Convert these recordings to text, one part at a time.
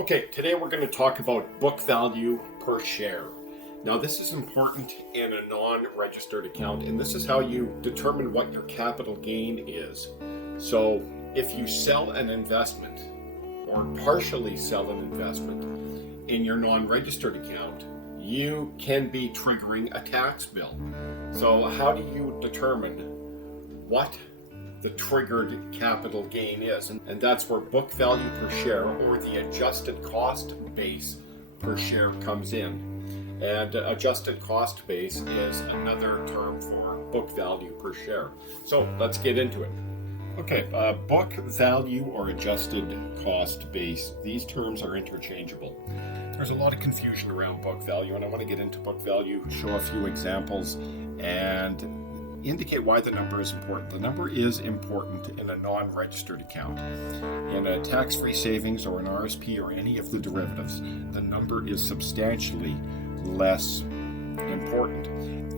Okay, today we're going to talk about book value per share. Now, this is important in a non-registered account, and this is how you determine what your capital gain is. So, if you sell an investment or partially sell an investment in your non-registered account, you can be triggering a tax bill. So, how do you determine what the triggered capital gain is? And that's where book value per share, or the adjusted cost base per share, comes in. And adjusted cost base is another term for book value per share. So let's get into it. Okay, book value or adjusted cost base, these terms are interchangeable. There's a lot of confusion around book value, and I want to get into book value, show a few examples, and indicate why the number is important. The number is important in a non-registered account. In a tax-free savings or an RSP or any of the derivatives, the number is substantially less important.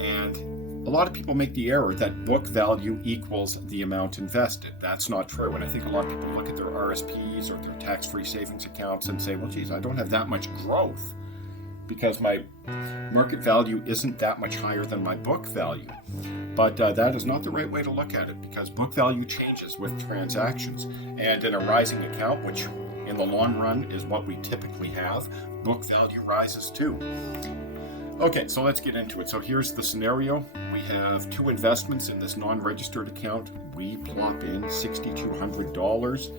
And a lot of people make the error that book value equals the amount invested. That's not true. And I think a lot of people look at their RSPs or their tax-free savings accounts and say, well, geez, I don't have that much growth because my market value isn't that much higher than my book value. But that is not the right way to look at it, because book value changes with transactions. And in a rising account, which in the long run is what we typically have, book value rises too. Okay, so let's get into it. So here's the scenario. We have two investments in this non-registered account. We plop in $6,200.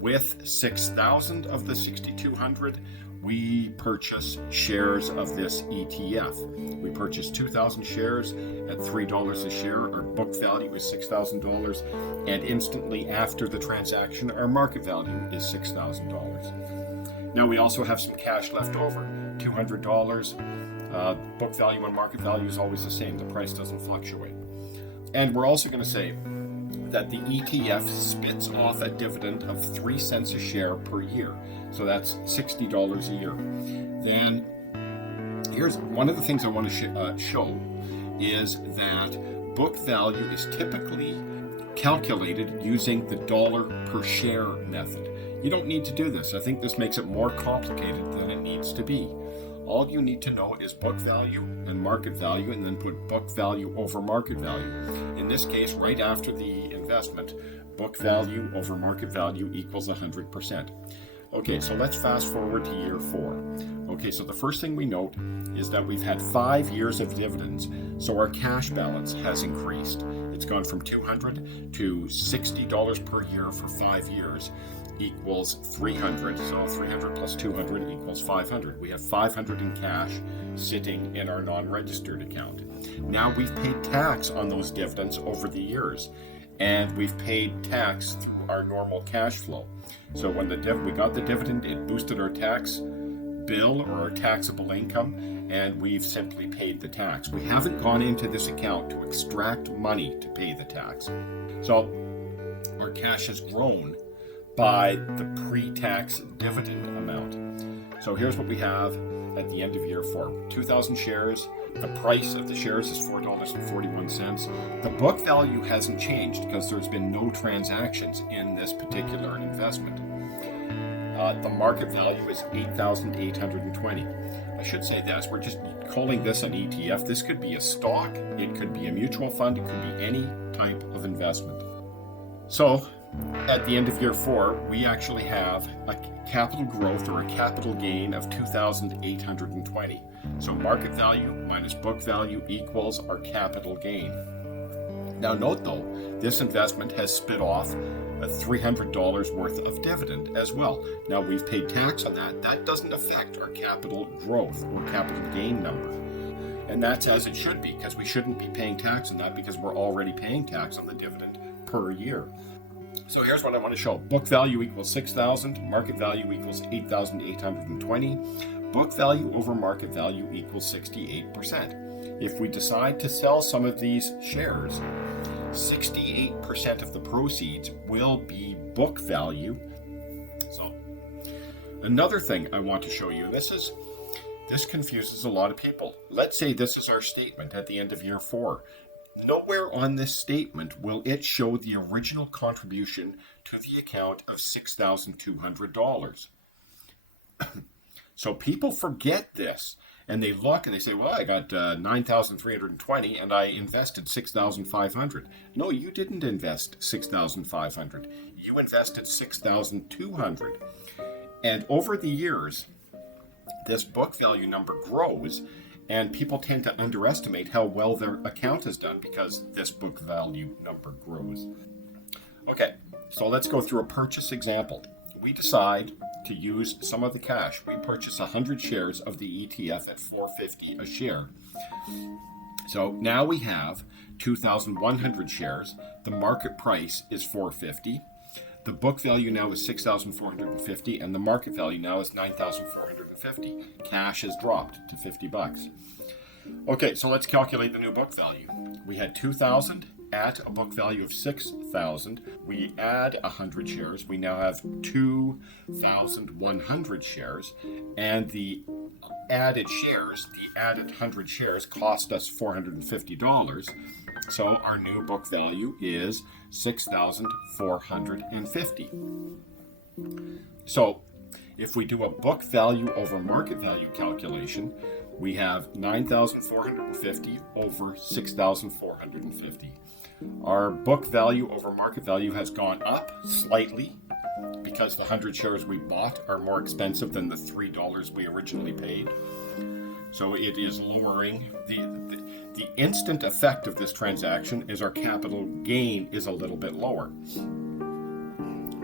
With $6,000 of the $6,200, we purchase shares of this ETF. We purchase 2,000 shares at $3 a share. Our book value is $6,000, and instantly after the transaction, our market value is $6,000. Now we also have some cash left over, $200. Book value and market value is always the same. The price doesn't fluctuate. And we're also going to say that the ETF spits off a dividend of 3 cents a share per year. So that's $60 a year. Then here's one of the things I want to show is that book value is typically calculated using the dollar per share method. You don't need to do this. I think this makes it more complicated than it needs to be. All you need to know is book value and market value, and then put book value over market value. In this case, right after the investment, book value over market value equals 100%. Okay, so let's fast forward to year 4. Okay, so the first thing we note is that we've had 5 years of dividends, so our cash balance has increased. It's gone from $200 to $60 per year for 5 years equals 300. So 300 plus 200 equals 500. We have 500 in cash sitting in our non-registered account. Now we've paid tax on those dividends over the years, and we've paid tax through our normal cash flow. So when we got the dividend, it boosted our tax bill or our taxable income, and we've simply paid the tax. We haven't gone into this account to extract money to pay the tax. So our cash has grown by the pre-tax dividend amount. So here's what we have at the end of year 4. 2,000 shares. The price of the shares is $4.41. The book value hasn't changed because there's been no transactions in this particular investment. The market value is $8,820. I should say this, we're just calling this an ETF. This could be a stock, it could be a mutual fund, it could be any type of investment. So at the end of year 4, we actually have a capital growth or a capital gain of $2,820. So market value minus book value equals our capital gain. Now note though, this investment has spit off a $300 worth of dividend as well. Now we've paid tax on that. That doesn't affect our capital growth or capital gain number. And that's as it should be, because we shouldn't be paying tax on that because we're already paying tax on the dividend per year. So here's what I want to show. Book value equals 6,000, market value equals 8,820. Book value over market value equals 68%. If we decide to sell some of these shares, 68% of the proceeds will be book value. So another thing I want to show you, this confuses a lot of people. Let's say this is our statement at the end of year 4. Nowhere on this statement will it show the original contribution to the account of $6,200. So people forget this, and they look and they say, well, I got 9,320 and I invested 6,500. No, you didn't invest 6,500. You invested 6,200. And over the years, this book value number grows, and people tend to underestimate how well their account has done because this book value number grows. Okay, so let's go through a purchase example. We decide to use some of the cash. We purchase 100 shares of the ETF at $4.50 a share. So now we have 2,100 shares. The market price is $4.50. The book value now is $6,450, and the market value now is $9,450. Cash has dropped to $50. Okay, so let's calculate the new book value. We had 2,000 at a book value of 6,000. We add 100 shares. We now have 2,100 shares, and the added 100 shares cost us $450. So our new book value is $6,450. So if we do a book value over market value calculation, we have 9,450 over 6,450. Our book value over market value has gone up slightly because the 100 shares we bought are more expensive than the $3 we originally paid. So it is lowering the instant effect of this transaction is our capital gain is a little bit lower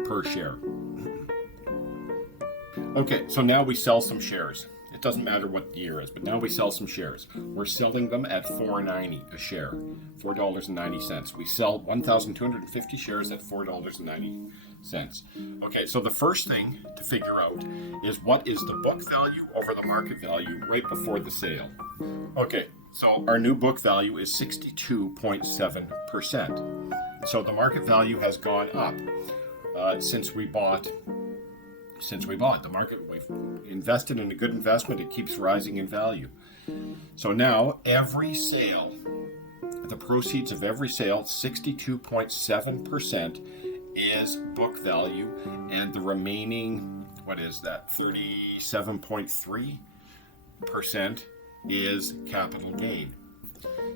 per share. Okay, so now we sell some shares. It doesn't matter what the year is, but now we sell some shares. We're selling them at $4.90 a share, $4.90. We sell 1,250 shares at $4.90. Okay, so the first thing to figure out is what is the book value over the market value right before the sale. Okay, so our new book value is 62.7%. So the market value has gone up since we bought the market. We've invested in a good investment. It keeps rising in value. So now every sale, the proceeds of every sale, 62.7% is book value, and the remaining, 37.3% is capital gain.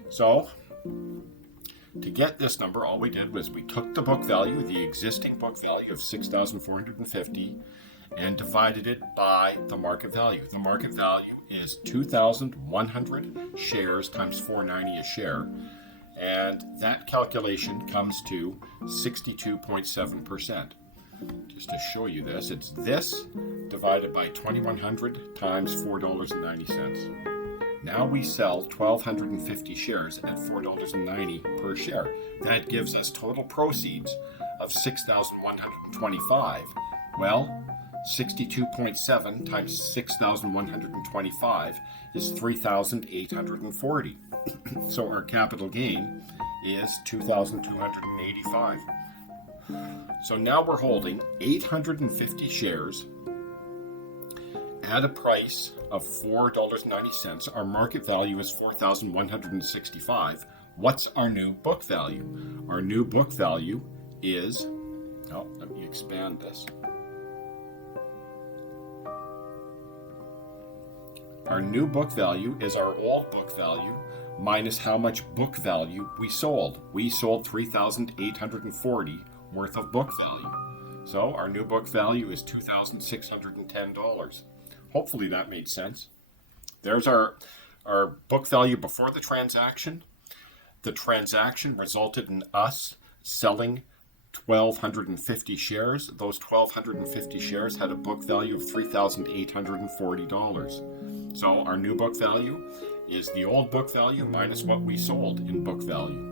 So to get this number, all we did was we took the book value, the existing book value of 6,450, and divided it by the market value. The market value is 2,100 shares times $4.90 a share, and that calculation comes to 62.7%. Just to show you this, it's this divided by 2,100 times $4.90. Now we sell 1,250 shares at $4.90 per share. That gives us total proceeds of $6,125. Well, 62.7 times 6,125 is 3,840. So our capital gain is 2,285. So now we're holding 850 shares at a price of $4.90. Our market value is $4,165. What's our new book value? Our new book value is, let me expand this. Our new book value is our old book value minus how much book value we sold. We sold 3,840 worth of book value. So our new book value is $2,610. Hopefully that made sense. There's our book value before the transaction. The transaction resulted in us selling 1,250 shares. Those 1,250 shares had a book value of $3,840. So our new book value is the old book value minus what we sold in book value.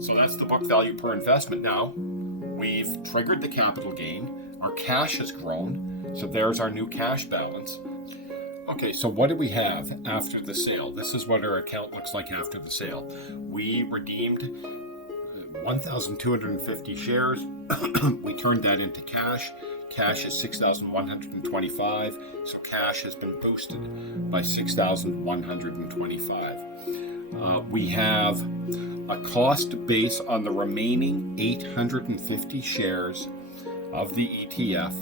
So that's the book value per investment. Now, we've triggered the capital gain. Our cash has grown. So there's our new cash balance. Okay, so what do we have after the sale? This is what our account looks like after the sale. We redeemed 1,250 shares. We turned that into cash. Cash is 6,125. So cash has been boosted by 6,125. We have a cost base on the remaining 850 shares of the ETF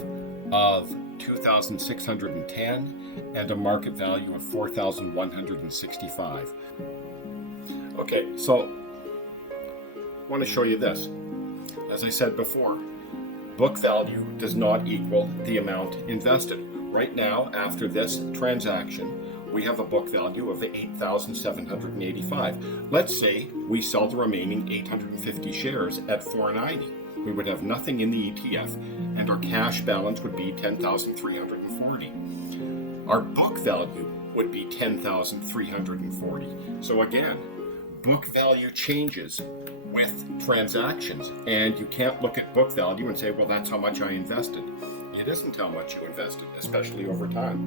of 2,610 and a market value of 4,165. Okay, so I want to show you this. As I said before, book value does not equal the amount invested. Right now, after this transaction, we have a book value of 8,785. Let's say we sell the remaining 850 shares at $4.90. We would have nothing in the ETF, and our cash balance would be 10,340. Our book value would be 10,340. So again, book value changes with transactions, and you can't look at book value and say, well, that's how much I invested. It isn't how much you invested, especially over time.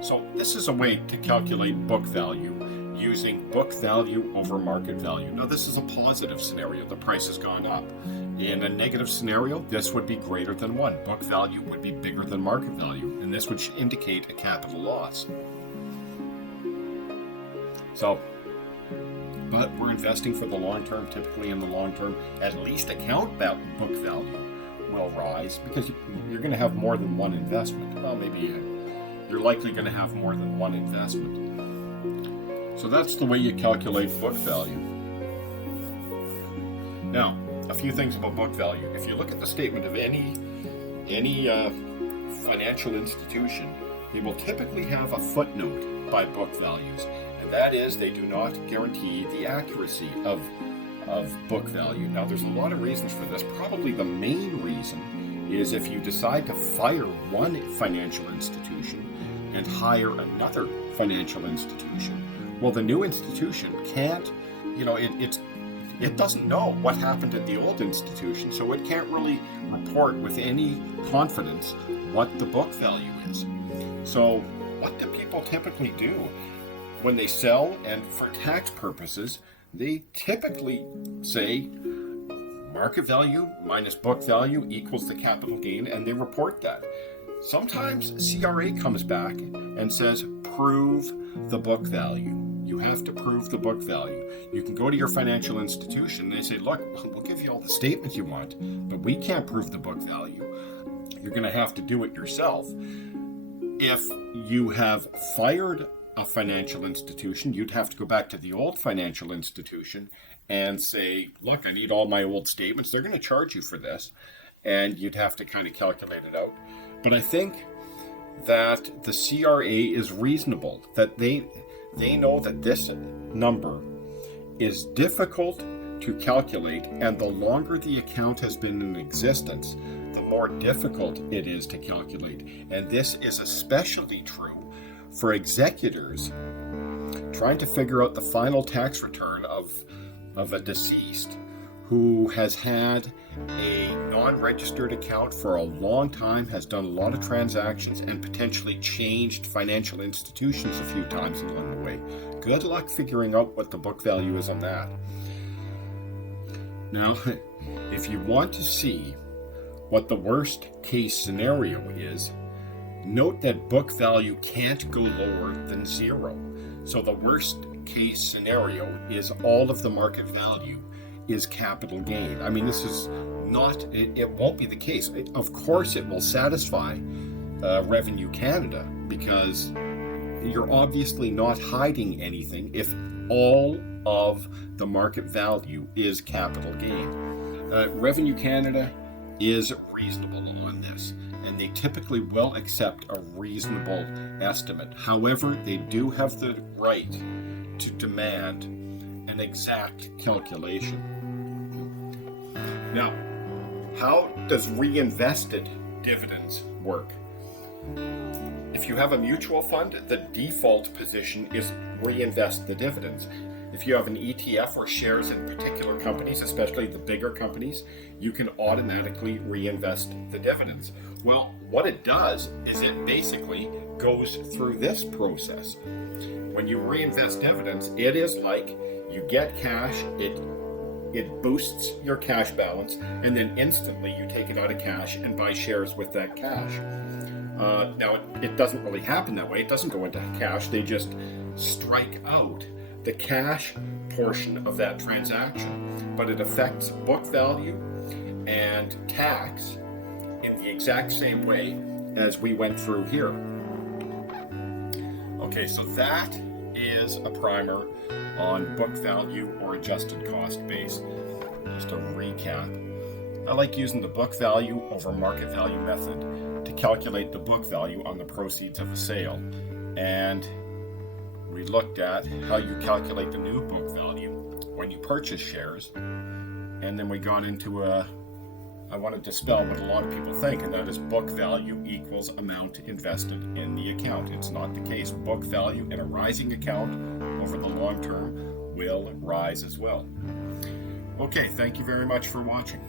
So this is a way to calculate book value using book value over market value. Now this is a positive scenario, the price has gone up. In a negative scenario, this would be greater than 1. Book value would be bigger than market value, and this would indicate a capital loss. So, but we're investing for the long term. Typically in the long term, at least account book value will rise because you're going to have more than one investment. Well, maybe you're likely going to have more than one investment. So that's the way you calculate book value. Now, a few things about book value. If you look at the statement of any financial institution, they will typically have a footnote by book values, and that is they do not guarantee the accuracy of book value. Now, there's a lot of reasons for this. Probably the main reason is if you decide to fire one financial institution and hire another financial institution, well, the new institution can't, it doesn't know what happened at the old institution, so it can't really report with any confidence what the book value is. So what do people typically do when they sell? And for tax purposes, they typically say market value minus book value equals the capital gain, and they report that. Sometimes CRA comes back and says, prove the book value. You have to prove the book value. You can go to your financial institution and they say, look, we'll give you all the statements you want, but we can't prove the book value. You're going to have to do it yourself. If you have fired a financial institution, you'd have to go back to the old financial institution and say, look, I need all my old statements. They're going to charge you for this. And you'd have to kind of calculate it out. But I think that the CRA is reasonable, that they know that this number is difficult to calculate, and the longer the account has been in existence, the more difficult it is to calculate. And this is especially true for executors trying to figure out the final tax return of a deceased who has had a non-registered account for a long time, has done a lot of transactions, and potentially changed financial institutions a few times along the way. Good luck figuring out what the book value is on that. Now, if you want to see what the worst case scenario is, note that book value can't go lower than 0. So the worst case scenario is all of the market value is capital gain. I mean, this is not, it won't be the case. Of course, it will satisfy Revenue Canada, because you're obviously not hiding anything if all of the market value is capital gain. Revenue Canada is reasonable on this, and they typically will accept a reasonable estimate. However, they do have the right to demand an exact calculation. Now, how does reinvested dividends work? If you have a mutual fund, the default position is reinvest the dividends. If you have an ETF or shares in particular companies, especially the bigger companies, you can automatically reinvest the dividends. Well, what it does is it basically goes through this process. When you reinvest dividends, it is like you get cash, it boosts your cash balance, and then instantly you take it out of cash and buy shares with that cash. Now, it doesn't really happen that way. It doesn't go into cash. They just strike out the cash portion of that transaction, but it affects book value and tax in the exact same way as we went through here. Okay, so that is a primer on book value or adjusted cost base. Just a recap. I like using the book value over market value method to calculate the book value on the proceeds of a sale. And we looked at how you calculate the new book value when you purchase shares. And then we got into I want to dispel what a lot of people think, and that is book value equals amount invested in the account. It's not the case. Book value in a rising account over the long term will rise as well. Okay, thank you very much for watching.